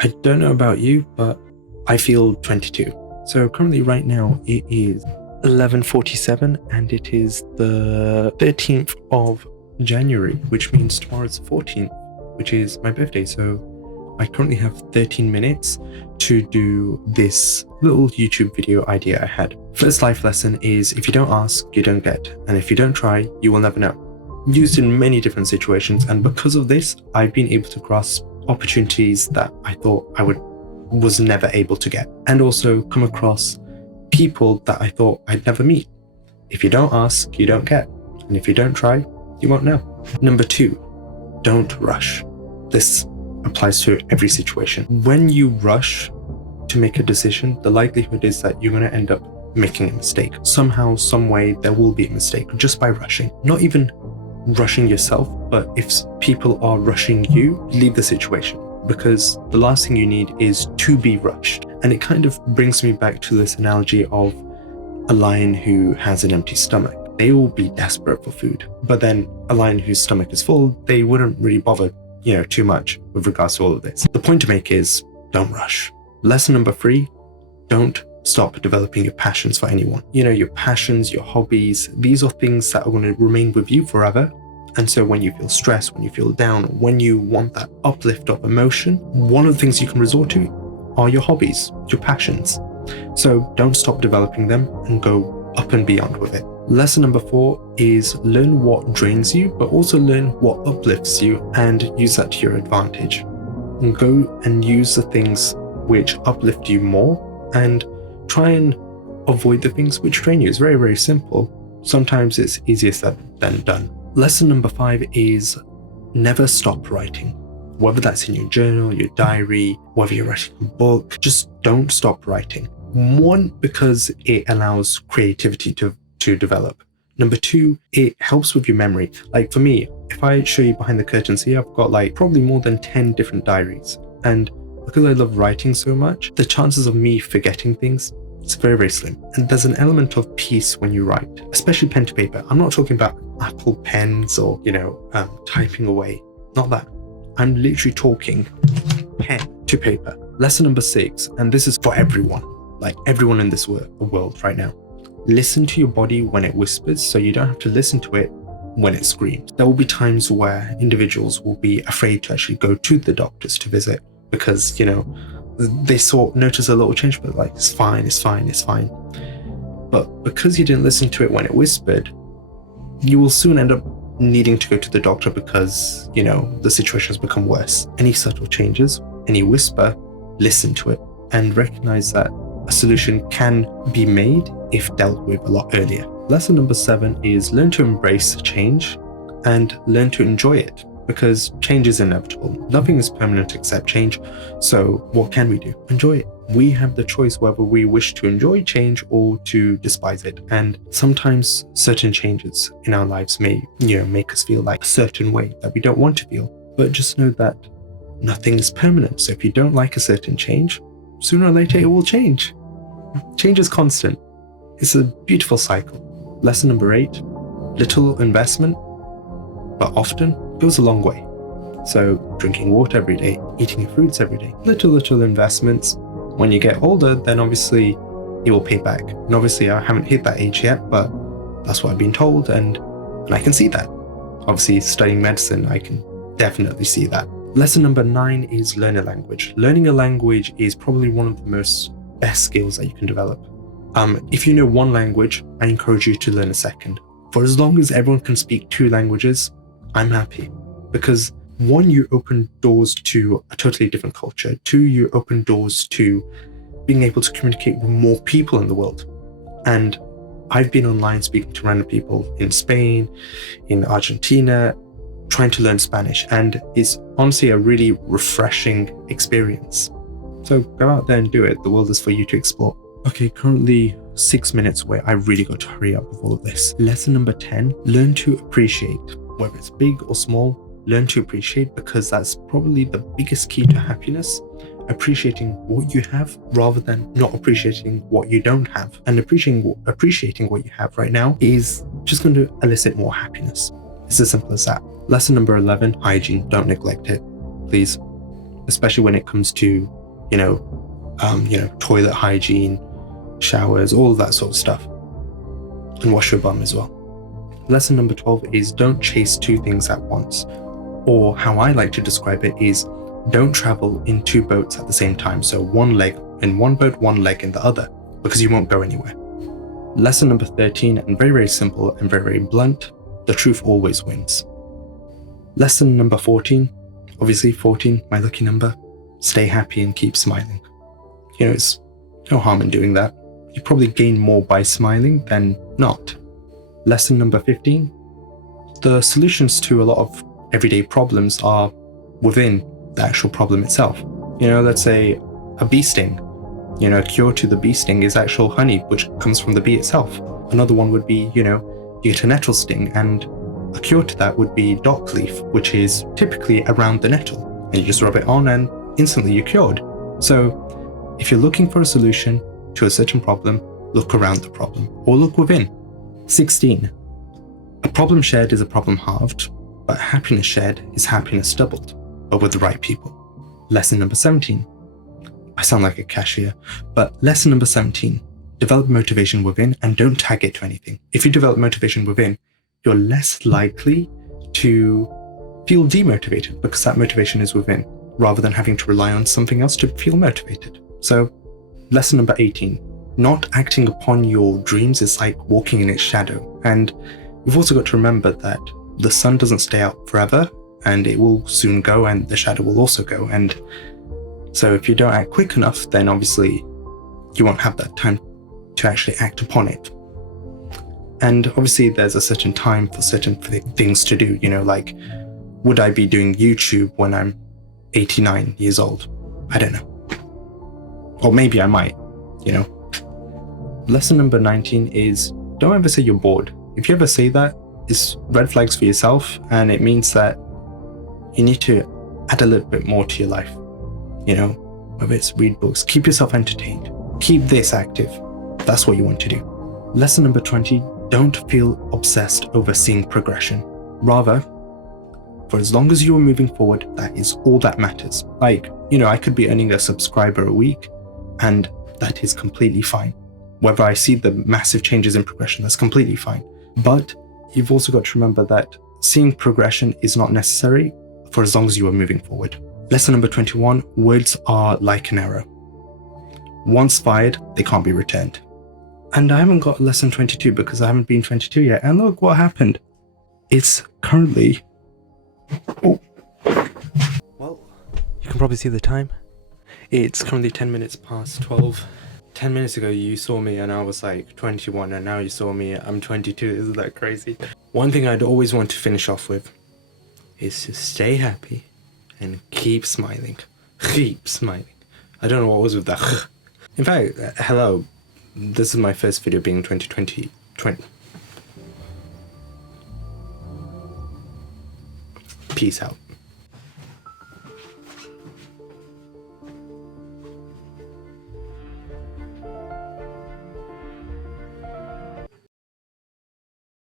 I don't know about you, but I feel 22. So currently right now it is 11:47 and it is the 13th of January, which means tomorrow's the 14th, which is my birthday. So I currently have 13 minutes to do this little YouTube video idea I had. First life lesson is if you don't ask, you don't get. And if you don't try, you will never know. Used in many different situations, and because of this, I've been able to grasp opportunities that I thought I was never able to get, and also come across people that I thought I'd never meet. If you don't ask, you don't get, and if you don't try, you won't know. Number 2, don't rush. This applies to every situation. When you rush to make a decision, the likelihood is that you're going to end up making a mistake. Somehow, some way, there will be a mistake just by rushing. Not even rushing yourself, but if people are rushing you, leave the situation, because the last thing you need is to be rushed. And it kind of brings me back to this analogy of a lion who has an empty stomach. They will be desperate for food, but then a lion whose stomach is full, they wouldn't really bother, too much with regards to all of this. The point to make is don't rush. Lesson number 3, don't stop developing your passions for anyone. Your passions, your hobbies, these are things that are going to remain with you forever. And so when you feel stressed, when you feel down, when you want that uplift of emotion, one of the things you can resort to are your hobbies, your passions. So don't stop developing them and go up and beyond with it. Lesson number 4 is learn what drains you, but also learn what uplifts you and use that to your advantage. And go and use the things which uplift you more and try and avoid the things which drain you. It's very, very simple. Sometimes it's easier said than done. Lesson number 5 is never stop writing. Whether that's in your journal, your diary, whether you're writing a book, just don't stop writing. 1, because it allows creativity to develop. Number 2, it helps with your memory. Like for me, if I show you behind the curtains here, I've got probably more than 10 different diaries. And because I love writing so much, the chances of me forgetting things, it's very, very slim. And there's an element of peace when you write, especially pen to paper. I'm not talking about Apple pens or, typing away. Not that. I'm literally talking pen to paper. Lesson number 6, and this is for everyone, everyone in this world right now. Listen to your body when it whispers, so you don't have to listen to it when it screams. There will be times where individuals will be afraid to actually go to the doctors to visit because, they notice a little change, but it's fine. But because you didn't listen to it when it whispered, you will soon end up needing to go to the doctor because, the situation has become worse. Any subtle changes, any whisper, listen to it and recognize that a solution can be made if dealt with a lot earlier. Lesson number 7 is learn to embrace change and learn to enjoy it, because change is inevitable. Nothing is permanent except change. So what can we do? Enjoy it. We have the choice whether we wish to enjoy change or to despise it. And sometimes certain changes in our lives may, make us feel like a certain way that we don't want to feel. But just know that nothing is permanent. So if you don't like a certain change, sooner or later it will change. Change is constant. It's a beautiful cycle. Lesson number 8, little investment, but often goes a long way. So drinking water every day, eating fruits every day, little investments. When you get older, then obviously it will pay back. And obviously I haven't hit that age yet, but that's what I've been told, and I can see that. Obviously studying medicine, I can definitely see that. Lesson number 9 is learn a language. Learning a language is probably one of the best skills that you can develop. If you know one language, I encourage you to learn a second. For as long as everyone can speak 2 languages, I'm happy, because 1, you open doors to a totally different culture. 2, you open doors to being able to communicate with more people in the world. And I've been online speaking to random people in Spain, in Argentina, trying to learn Spanish, and it's honestly a really refreshing experience. So go out there and do it. The world is for you to explore. Okay, currently 6 minutes away. I really got to hurry up with all of this. Lesson number 10, learn to appreciate. Whether it's big or small, learn to appreciate, because that's probably the biggest key to happiness. Appreciating what you have rather than not appreciating what you don't have. And appreciating what you have right now is just going to elicit more happiness. It's as simple as that. Lesson number 11, hygiene. Don't neglect it, please. especially when it comes to, toilet hygiene, showers, all of that sort of stuff. And wash your bum as well. Lesson number 12 is don't chase two things at once. Or how I like to describe it is don't travel in two boats at the same time. So one leg in one boat, one leg in the other, because you won't go anywhere. Lesson number 13, and very, very simple and very, very blunt, the truth always wins. Lesson number 14, obviously 14, my lucky number, stay happy and keep smiling. It's no harm in doing that. You probably gain more by smiling than not. Lesson number 15, the solutions to a lot of everyday problems are within the actual problem itself. Let's say a bee sting. A cure to the bee sting is actual honey, which comes from the bee itself. Another one would be, you get a nettle sting, and a cure to that would be dock leaf, which is typically around the nettle. And you just rub it on and instantly you're cured. So if you're looking for a solution to a certain problem, look around the problem or look within. 16. A problem shared is a problem halved, but happiness shared is happiness doubled, but with the right people. Lesson number 17. I sound like a cashier, but lesson number 17, develop motivation within and don't tag it to anything. If you develop motivation within, you're less likely to feel demotivated because that motivation is within, rather than having to rely on something else to feel motivated. So, lesson number 18, not acting upon your dreams is like walking in its shadow. And you've also got to remember that the sun doesn't stay out forever, and it will soon go, and the shadow will also go. And so if you don't act quick enough, then obviously you won't have that time to actually act upon it. And obviously there's a certain time for certain things to do, like, would I be doing YouTube when I'm 89 years old? I don't know. Or maybe I might, Lesson number 19 is don't ever say you're bored. If you ever say that, it's red flags for yourself, and it means that you need to add a little bit more to your life. Whether it's read books, keep yourself entertained, keep this active. That's what you want to do. Lesson number 20, don't feel obsessed over seeing progression. Rather, for as long as you are moving forward, that is all that matters. Like, I could be earning a subscriber a week, and that is completely fine. Whether I see the massive changes in progression, that's completely fine. But you've also got to remember that seeing progression is not necessary for as long as you are moving forward. Lesson number 21, words are like an arrow. Once fired, they can't be returned. And I haven't got lesson 22 because I haven't been 22 yet. And look what happened. It's currently... Oh. Well, you can probably see the time. It's currently 10 minutes past 12. 10 minutes ago you saw me and I was like 21, and now you saw me, I'm 22. Isn't that crazy? One thing I'd always want to finish off with is to stay happy and keep smiling. Keep smiling. I don't know what was with that. In fact, hello. This is my first video being 2020. Peace out.